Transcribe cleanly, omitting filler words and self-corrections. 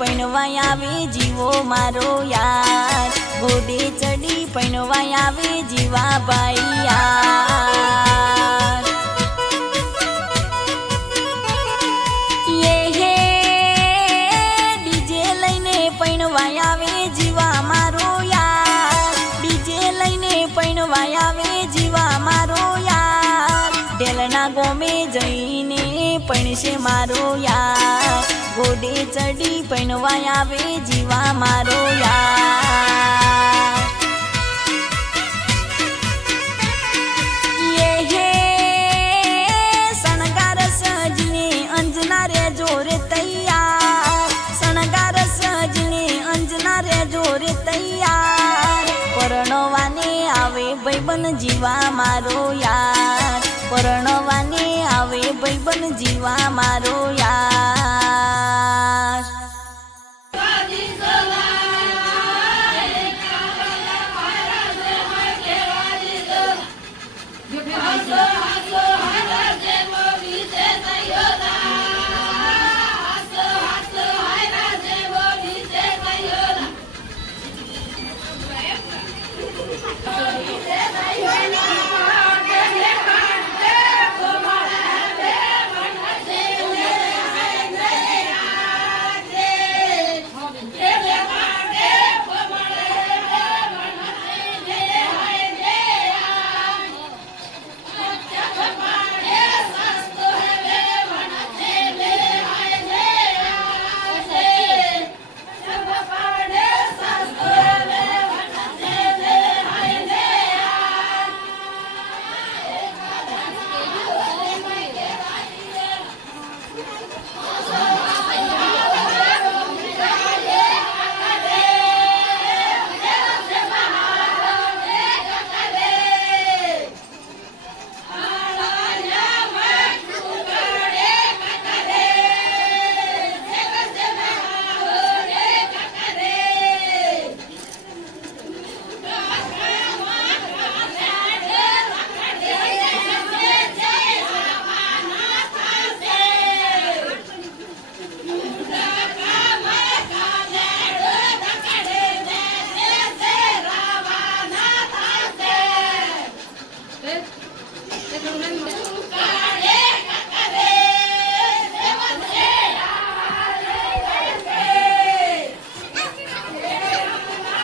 પૈણવા આવે જીવો મારો યાર ઘોડે ચડી પૈણવા આવે જીવા ભાઈ યાર હે ડીજે લઈને પૈણવા આવે જીવા મારો યાર ડીજે લઈને પૈણવા આવે જીવા મારો યાર ઢેલના ગોમે જઈને પૈણશે મારો યાર ઘોડે ચડી પૈણવા આવે જીવા મારો યાર હે શણગાર સજને અંજના રે જોરે તૈયાર શણગાર સજને અંજના રે જોરે તૈયાર પરણવાને આવે ભાઈબંધ જીવા મારો યાર પરણવાને આવે ભાઈબંધ જીવા મારો યાર